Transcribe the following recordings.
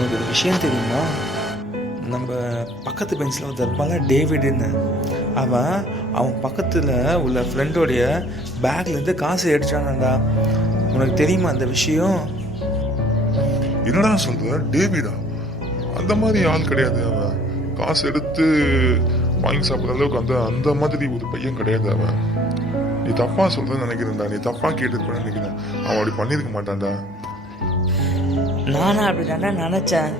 உனக்கு ஒரு விஷயம் தெரியுமா? நம்ம பக்கத்து பெஞ்சில் ஒருத்தர் இருப்பான்ல, டேவிடுன்னு. அவன் பக்கத்தில் உள்ள ஃப்ரெண்டோடைய பேக்லேருந்து காசு எடுத்தானாண்டா. உனக்கு தெரியுமா அந்த விஷயம்? என்னடா சொல்ற? டேவிடா அந்த மாதிரி ஆள் கிடையாது. அவன் காசு எடுத்து வாங்கி சாப்பிட்ற அளவுக்கு அந்த மாதிரி ஒரு பையன் கிடையாது அவன். நீ தப்பா சொல்றேன்னு நினைக்கிறேன்டா. நீ தப்பா கேட்டுருப்பேன்னு நினைக்கிறேன். அவன் அப்படி பண்ணியிருக்க மாட்டான்டா. நானும் அப்படி தாண்டா நினச்சேன்.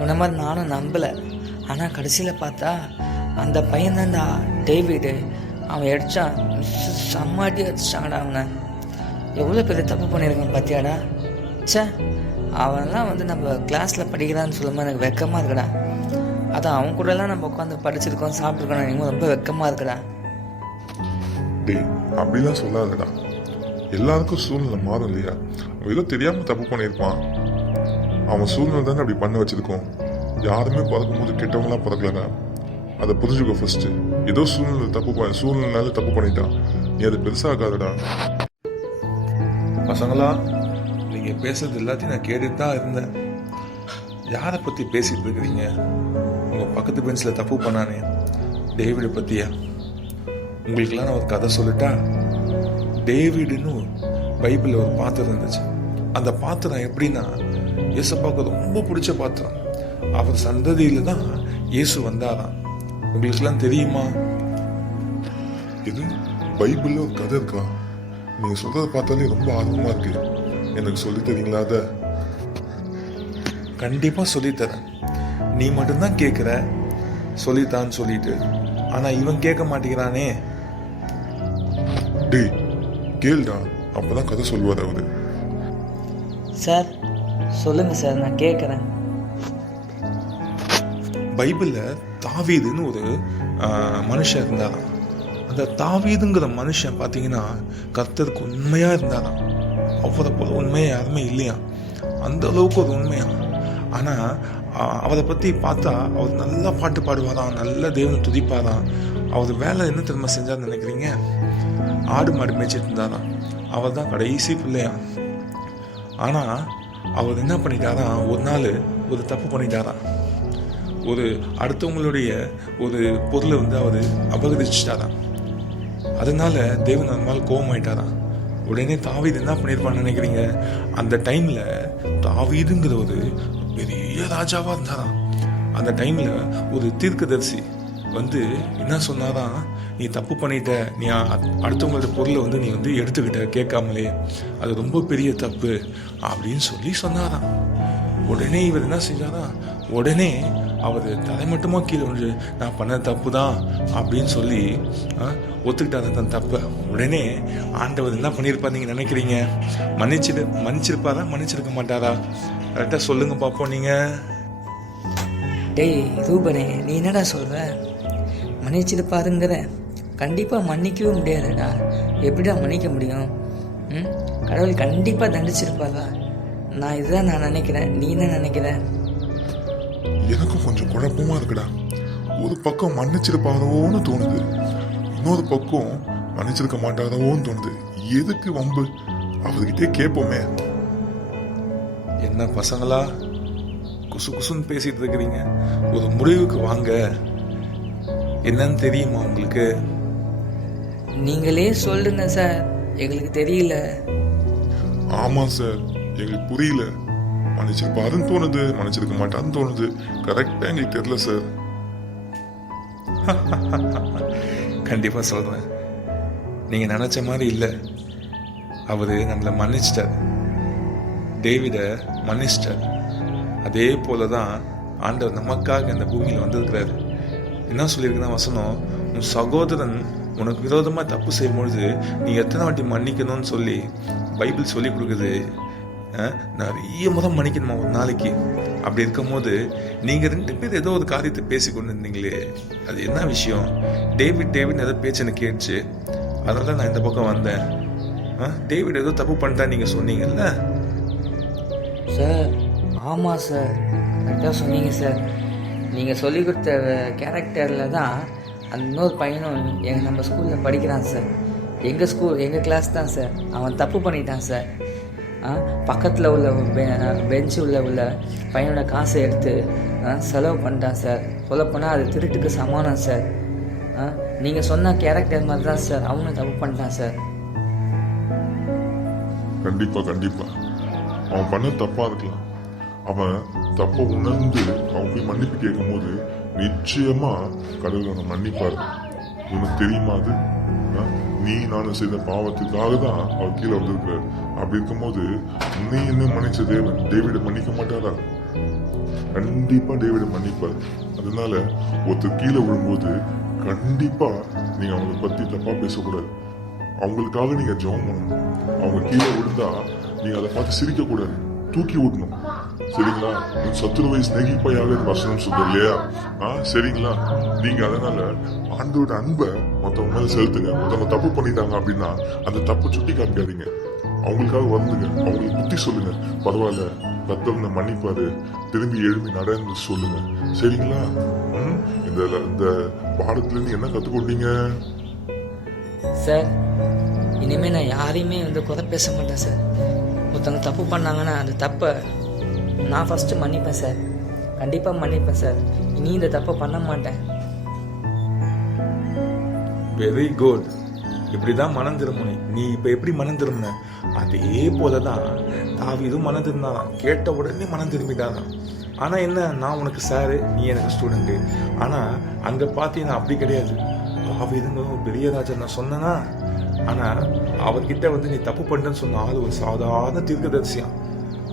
உன்ன மாதிரி நானும் நம்பலை. ஆனால் கடைசியில் பார்த்தா அந்த பையன் தான்டா டேவிடு. அவன் அடித்தான், செம்மாட்டி அடிச்சிட்டாங்கடா. அவனை எவ்வளோ பெரிய தப்பு பண்ணியிருக்கான் பார்த்தியாடா. சே, அவன்லாம் நம்ம கிளாஸில் படிக்கிறான்னு சொல்லும்போது எனக்கு வெக்கமாக இருக்குடா. அதான் அவன் கூடலாம் நம்ம உட்காந்து படிச்சிருக்கோம், சாப்பிட்ருக்கோம், எனக்கு ரொம்ப வெக்கமாக இருக்குடா. டேய், அப்படிலாம் சொல்லாதடா. எல்லாருக்கும் சூழ்நிலை மாறும் இல்லையா? அவன் ஏதோ தெரியாம தப்பு பண்ணியிருப்பான். அவன் சூழ்நிலை தானே அப்படி பண்ண வச்சிருக்கோம். யாருமே பிறக்கும்போது கெட்டவங்களாம் பிறக்கலடா. அதை புரிஞ்சுக்கோ ஃபர்ஸ்ட். ஏதோ சூழ்நிலைனால தப்பு பண்ணிட்டான். நீ அதை பெருசாகாதடா. பசங்களா, நீங்கள் பேசுறது எல்லாத்தையும் நான் கேட்டுட்டு தான் இருந்தேன். யாரை பற்றி பேசிட்டு இருக்கிறீங்க? உங்கள் பக்கத்து பெஞ்சில் தப்பு பண்ணானே, டேவிடை பற்றியா? உங்களுக்கெல்லாம் நான் ஒரு கதை சொல்லிட்டா. டேவிடுன்னு பைபிளில் ஒரு பாத்திரம் இருந்துச்சு. அந்த பாத்திரம் எப்படின்னா, இயேசப்பாவுக்கு ரொம்ப பிடிச்ச பாத்திரம். அவர் சந்ததியில தான் இயேசு வந்தாராம். உங்களுக்கெல்லாம் தெரியுமா? இது பைபிள்ல ஒரு கதை இருக்கா? நீங்க சொல்றதை பார்த்தாலே ரொம்ப ஆர்வமா இருக்கு. எனக்கு சொல்லி தரீங்களா? அதை கண்டிப்பா சொல்லித்தரேன். நீ மட்டும்தான் கேட்குற சொல்லித்தான்னு சொல்லிட்டு, ஆனா இவன் கேட்க மாட்டேங்கிறானே. டேய் கேளுடா, அப்பதான் கதை சொல்லுவார் அவரு. சார் சொல்லுங்கள் சார், நான் கேட்குறேன். பைபிளில் தாவீதுன்னு ஒரு மனுஷன் இருந்தாராம். அந்த தாவீதுங்கிற மனுஷன் பார்த்தீங்கன்னா கர்த்தருக்கு உண்மையாக இருந்தாராம். அவரை போல உண்மையாக யாருமே இல்லையா, அந்த அளவுக்கு ஒரு உண்மையா. ஆனால் அவரை பற்றி பார்த்தா அவர் நல்லா பாட்டு பாடுவாராம், நல்ல தேவனை துதிப்பாராம். அவர் வேலை என்ன திரும்ப செஞ்சார்னு நினைக்கிறீங்க? ஆடு மாடு மேய்ச்சிட்டு இருந்தாராம். அவர் தான் கடைசி பிள்ளையா. ஆனால் அவர் என்ன பண்ணிட்டாராம், ஒரு நாள் ஒரு தப்பு பண்ணிட்டாராம். ஒரு அடுத்தவங்களுடைய ஒரு பொருளை அவர் அபகரிச்சிட்டாராம். அதனால தேவன் அந்த மேலே கோபமாயிட்டாராம். உடனே தாவீது என்ன பண்ணியிருப்பான்னு நினைக்கிறீங்க? அந்த டைம்ல தாவீதுங்கிற ஒரு பெரிய ராஜாவா இருந்தாராம். அந்த டைம்ல ஒரு தீர்க்கதரிசி என்ன சொன்னாராம், நீ தப்பு பண்ணிட்ட, நீ அடுத்தவங்களோட பொருளை நீ எடுத்துக்கிட்ட கேட்காமலே, அது ரொம்ப பெரிய தப்பு அப்படின்னு சொல்லி சொன்னாராம். உடனே இவர் என்ன செஞ்சாரா, உடனே அவர் தலைமட்டமாக கீழே வந்து நான் பண்ண தப்பு தான் அப்படின்னு சொல்லி ஒத்துக்கிட்டாரு தன் தப்பை. உடனே ஆண்டவர் என்ன பண்ணியிருப்பார் நீங்கள் நினைக்கிறீங்க? மன்னிச்சிருப்பாரா, மன்னிச்சிருக்க மாட்டாரா? கரெக்டாக சொல்லுங்க பார்ப்போம். நீங்கள் டேய் ரூபனே, நீ என்னடா சொல்கிற? மன்னிச்சிருப்பாருங்கிற? கண்டிப்பாக மன்னிக்கவே முடியாதுடா. எப்படிடா மன்னிக்க முடியும்? கடவுள் கண்டிப்பாக தண்டிச்சிருப்பாரா? நான் நினைக்கிறேன். நீ என்ன நினைக்கிற? எனக்கும் கொஞ்சம் குழப்பமா இருக்குடா. ஒரு பக்கம் மன்னிச்சிருப்பாரோன்னு தோணுது, இன்னொரு பக்கம் மன்னிச்சிருக்க மாட்டாரோன்னு தோணுது. எதுக்கு வம்பு? அவர்கிட்டே கேட்போமே. என்ன பசங்களா குசு குசுன்னு பேசிட்டு இருக்கிறீங்க? ஒரு முடிவுக்கு வாங்க. என்னன்னு தெரியுமா உங்களுக்கு? நீங்களே சொல்லுங்க சார், எங்களுக்கு தெரியல. ஆமா சார், எங்களுக்கு புரியல. மன்னிச்சிருப்பாருன்னு தோணுது, மன்னிச்சிருக்க மாட்டாருன்னு தோணுது. கரெக்டா எங்களுக்கு தெரியல சார். கண்டிப்பா சொல்றேன், நீங்க நினைச்ச மாதிரி இல்லை. அவரு நம்மளை மன்னிச்சிட்டார், டேவிட மன்னிச்சிட்டார். அதே போலதான் ஆண்டவர் நமக்காக இந்த பூமியில் வந்திருக்கிறாரு. என்ன சொல்லியிருக்குன்னா வசனம், உன் சகோதரன் உனக்கு விரோதமாக தப்பு செய்யும்பொழுது நீ எத்தனை வாட்டி மன்னிக்கணும்னு சொல்லி பைபிள் சொல்லி கொடுக்குது. நிறைய முறை மன்னிக்கணுமா ஒரு நாளைக்கு. அப்படி இருக்கும்போது நீங்கள் 2 பேர் ஏதோ ஒரு காரியத்தை பேசி கொண்டு இருந்தீங்களே, அது என்ன விஷயம்? டேவிட் ஏதோ பேச்சுன்னு கேட்டுச்சு, அதனால நான் இந்த பக்கம் வந்தேன். டேவிட் ஏதோ தப்பு பண்ணிட்டா நீங்கள் சொன்னீங்கல்ல சார்? ஆமாம் சார், கரெக்டாக சொன்னீங்க சார். நீங்கள் சொல்லிக் கொடுத்த கேரக்டரில் தான் அந்த இன்னொரு பையனும் நம்ம ஸ்கூலில் படிக்கிறான் சார். எங்கள் கிளாஸ் தான் சார். அவன் தப்பு பண்ணிட்டான் சார். பக்கத்தில் உள்ள பெஞ்சு உள்ள பையனோட காசை எடுத்து செலவு பண்ணிட்டான் சார். சொல்லப்போனால் அது திருட்டுக்கு சமானம் சார். நீங்கள் சொன்ன கேரக்டர் மாதிரி தான் சார் அவனும் தப்பு பண்ணிட்டான் சார். கண்டிப்பா கண்டிப்பா அவன் பண்ண தப்பா இருக்கலாம். அவன் தப்பை உணர்ந்து அவன் போய் மன்னிப்பு கேட்கும் போது நிச்சயமா கடவுள் அவனை மன்னிப்பாரு. உனக்கு தெரியுமா அது? நீ நானும் செய்த பாவத்துக்காக தான் அவர் கீழே வந்திருக்கிறார். அப்படி இருக்கும்போது நீ இன்னும் மன்னிச்ச தேவன் டேவிட மன்னிக்க மாட்டாரா? கண்டிப்பா டேவிட மன்னிப்பார். அதனால ஒருத்தர் கீழே விழும்போது கண்டிப்பா நீங்க அவங்களை பத்தி தப்பா பேசக்கூடாது. அவங்களுக்காக நீங்க ஜெபம் பண்ணணும். அவங்க கீழே விழுந்தா நீங்க அதை பார்த்து சிரிக்க கூடாது, தூக்கி விடணும். சரிங்களா? உன் சத்துருவை சிநேகிப்பையாக வசனம் சொல்ற இல்லையா? சரிங்களா? நீங்க அதனால ஆண்டோட அன்பை மற்றவங்க மேல செலுத்துங்க. மற்றவங்க தப்பு பண்ணிட்டாங்க அப்படின்னா அந்த தப்பு சுட்டி காமிக்காதீங்க. அவங்களுக்காக வந்துங்க, அவங்களுக்கு புத்தி சொல்லுங்க. பரவாயில்ல, கர்த்தர் மன்னிப்பாரு, திரும்பி எழுப்பி நடந்து சொல்லுங்க. சரிங்களா? இந்த பாடத்துல இருந்து என்ன கத்துக்கொண்டீங்க சார்? இனிமேல் நான் யாரையுமே குறை பேச மாட்டேன் சார். ஒருத்தவங்க தப்பு பண்ணாங்கன்னா அந்த தப்பை நான் ஃபஸ்ட்டு மன்னிப்பேன் சார். கண்டிப்பாக மன்னிப்பேன் சார். இனி இந்த தப்பை பண்ண மாட்டேன். Very good. இப்படி தான் மனம் திரும்பினே. நீ இப்போ எப்படி மனம் திரும்பின அதே போல தான் தாவீதும் மனம் திரும்பினான். கேட்ட உடனே மனம் திரும்பிட்டான். ஆனால் என்ன, நான் உனக்கு சாரு, நீ எனக்கு ஸ்டூடெண்ட்டு. ஆனால் அங்கே பார்த்தீங்கன்னா அப்படி கிடையாது. தாவீதுங்க பெரிய ராஜா நான் சொன்னேன்னா, ஆனால் அவர்கிட்ட நீ தப்பு பண்ணுறேன்னு சொன்ன ஆள் ஒரு சாதாரண தீர்க்கதரிசியான்.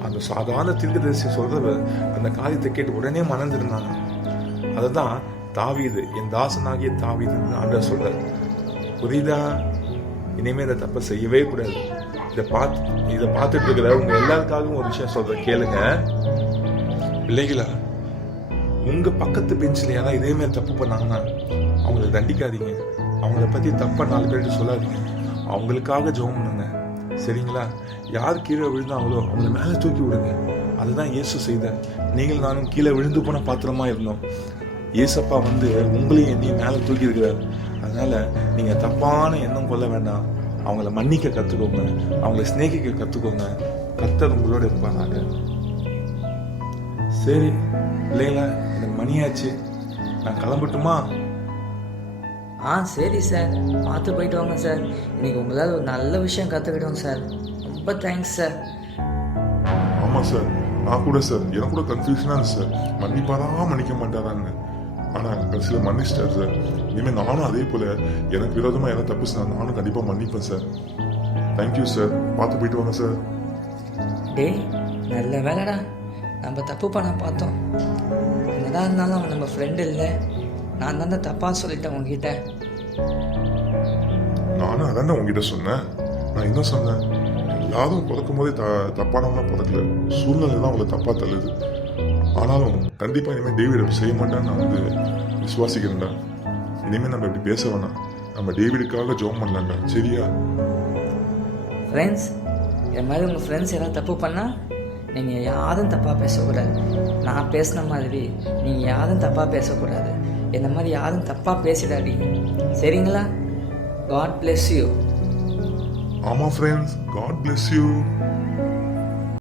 அந்த சாதாரண தீர்க்கதரிசி சொல்கிற அந்த காரியத்தை கேட்டு உடனே மனம் திரும்பினாங்க. அதை தான் தாவீது, என் தாசனாகிய தாவீதுன்னு ஆண்டவர் சொல்கிறார். புரியுதா? இனிமேல் இந்த தப்பை செய்யவே கூடாது. இதை பார்த்துட்டு இருக்கிற உங்க எல்லாருக்காகவும் ஒரு விஷயம் சொல்றேன், கேளுங்க. பிள்ளைகளா, உங்க பக்கத்து பெஞ்சில் யாராவது இதே மாதிரி தப்பு பண்ணாங்கன்னா அவங்களை தண்டிக்காதீங்க. அவங்கள பத்தி தப்பா 4 பேர்கிட்ட சொல்லாதீங்க. அவங்களுக்காக ஜெபம் பண்ணுங்க. சரிங்களா? யார் கீழே விழுந்தாங்களோ அவங்கள மேலே தூக்கி விடுங்க. அதுதான் இயேசு செய்தார். நீங்கள் நானும் கீழே விழுந்து போன பாத்திரமா இருந்தோம். இயேசப்பா உங்களையும் என்னையும் மேலே தூக்கி இருக்கிறார். அதனால நீங்க தப்பான எண்ணம் கொள்ள வேண்டாம். அவங்கள மன்னிக்க கத்துக்கோங்க, அவங்கள சிநேகிக்க கத்துக்கோங்க. கர்த்தர் உங்களோட இருப்பாங்க. சரி இல்லைங்களா, எனக்கு மணியாச்சு, நான் கிளம்பட்டுமா? சரி சார், பார்த்து போயிட்டு வாங்க சார். இன்னைக்கு உங்களால் ஒரு நல்ல விஷயம் கற்றுக்கிட்டோம் சார். ரொம்ப தேங்க்ஸ் சார். ஆமாம் சார், நான் கூட சார், எனக்கு கூட கன்ஃபியூஷனாக இருந்துச்சு சார். மன்னிப்பாரா மன்னிக்க மாட்டாரான்னு. ஆனால் கடைசியில் மன்னிச்சிட்டார் சார். இனிமேல் நானும் அதே போல் எனக்கு விரோதமாக என்ன தப்பு சார், நானும் கண்டிப்பாக மன்னிப்பேன் சார். தேங்க்யூ சார், பார்த்து போயிட்டு வாங்க சார். டேய், நல்ல வேலைடா, நம்ம தப்பு பண்ண பார்த்தோம். என்னதான் இருந்தாலும் அவன் நம்ம ஃப்ரெண்டு இல்லை. நான் தானே தப்பாக சொல்லிட்டேன் உங்ககிட்ட. நானும் அதானே உங்ககிட்ட சொன்னேன். நான் என்ன சொன்னேன்? எல்லாரும் பிறக்கும் போதே தப்பானவனா பிறக்கல, சூழ்நிலை தான் அவங்களை தப்பா தள்ளுது. ஆனாலும் கண்டிப்பா இனிமேல் டேவிட் செய்ய மாட்டான்னு நான் விசுவாசிக்கிறேன்டா. இனிமேல் நம்ம இப்படி பேச வேணாம். நம்ம டேவிடுக்காக ஜெபம் பண்ணலாம்டா. சரியா? ஃப்ரெண்ட்ஸ், இது மாதிரி உங்கள் ஃப்ரெண்ட்ஸ் யாராவது தப்பு பண்ணால் நீங்கள் யாரும் தப்பாக பேசக்கூடாது. நான் பேசின மாதிரி நீங்கள் யாரும் தப்பாக பேசக்கூடாது. இந்த மாதிரி யாரும் தப்பாக பேசிடாடி. சரிங்களா? God bless you. ஆமா ஃப்ரெண்ட்ஸ், காட் பிளெஸ் யூ.